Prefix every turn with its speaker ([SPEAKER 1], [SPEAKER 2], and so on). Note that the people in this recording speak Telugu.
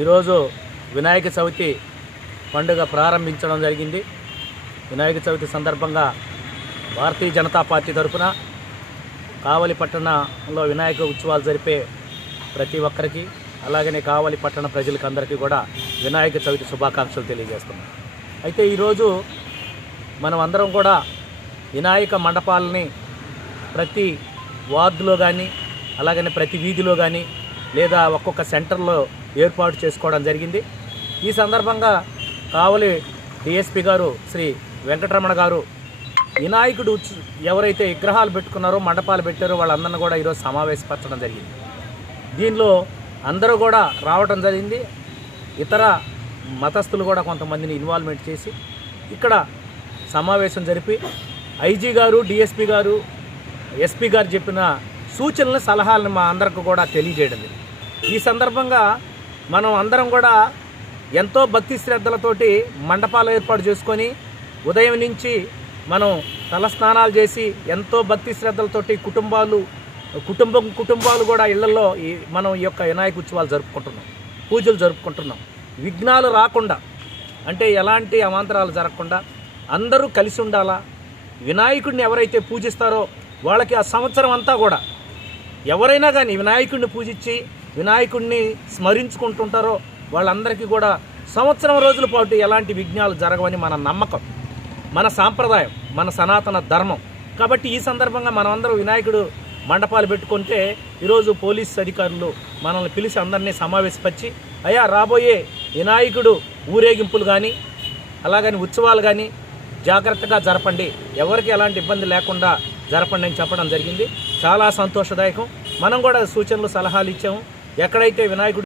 [SPEAKER 1] ఈరోజు వినాయక చవితి పండుగ ప్రారంభించడం జరిగింది. వినాయక చవితి సందర్భంగా భారతీయ జనతా పార్టీ తరఫున కావలి పట్టణంలో వినాయక ఉత్సవాలు జరిపే ప్రతి ఒక్కరికి అలాగనే కావలి పట్టణ ప్రజలకు అందరికీ కూడా వినాయక చవితి శుభాకాంక్షలు తెలియజేస్తున్నాం. అయితే ఈరోజు మనం అందరం కూడా వినాయక మండపాలని ప్రతి వార్డులో కానీ అలాగనే ప్రతి వీధిలో కానీ లేదా ఒక్కొక్క సెంటర్లో ఏర్పాటు చేసుకోవడం జరిగింది. ఈ సందర్భంగా కావలి డిఎస్పి గారు శ్రీ వెంకటరమణ గారు వినాయకుడు ఎవరైతే విగ్రహాలు పెట్టుకున్నారో మండపాలు పెట్టారో వాళ్ళందరినీ కూడా ఈరోజు సమావేశపరచడం జరిగింది. దీనిలో అందరూ కూడా రావడం జరిగింది. ఇతర మతస్థులు కూడా కొంతమందిని ఇన్వాల్వ్మెంట్ చేసి ఇక్కడ సమావేశం జరిపి ఐజీ గారు డిఎస్పి గారు ఎస్పీ గారు చెప్పిన సూచనలు సలహాలను మా అందరికి కూడా తెలియజేయడం ఈ సందర్భంగా మనం అందరం కూడా ఎంతో భక్తి శ్రద్ధలతోటి మండపాలు ఏర్పాటు చేసుకొని ఉదయం నుంచి మనం తలస్నానాలు చేసి ఎంతో భక్తి శ్రద్ధలతోటి కుటుంబాలు కుటుంబం కుటుంబాలు కూడా ఇళ్ళలో ఈ మనం ఈ యొక్క వినాయక ఉత్సవాలు జరుపుకుంటున్నాం. పూజలు జరుపుకుంటున్నాం. విఘ్నాలు రాకుండా అంటే ఎలాంటి అవాంతరాలు జరగకుండా అందరూ కలిసి ఉండాలా? వినాయకుడిని ఎవరైతే పూజిస్తారో వాళ్ళకి ఆ సంవత్సరం అంతా కూడా ఎవరైనా కానీ వినాయకుడిని పూజించి వినాయకుడిని స్మరించుకుంటుంటారో వాళ్ళందరికీ కూడా సంవత్సరం రోజుల పాటు ఎలాంటి విఘ్నాలు జరగవని మన నమ్మకం మన సాంప్రదాయం మన సనాతన ధర్మం. కాబట్టి ఈ సందర్భంగా మనమందరం వినాయకుడు మండపాలు పెట్టుకుంటే ఈరోజు పోలీస్ అధికారులు మనల్ని పిలిచి అందరినీ సమావేశపరిచి అయ్యా రాబోయే వినాయకుడు ఊరేగింపులు కానీ అలాగని ఉత్సవాలు కానీ జాగ్రత్తగా జరపండి. ఎవరికి ఎలాంటి ఇబ్బంది లేకుండా జరపండి అని చెప్పడం జరిగింది. చాలా సంతోషదాయకం. మనం కూడా సూచనలు సలహాలు ఇచ్చాము. ఎక్కడైతే వినాయకుడు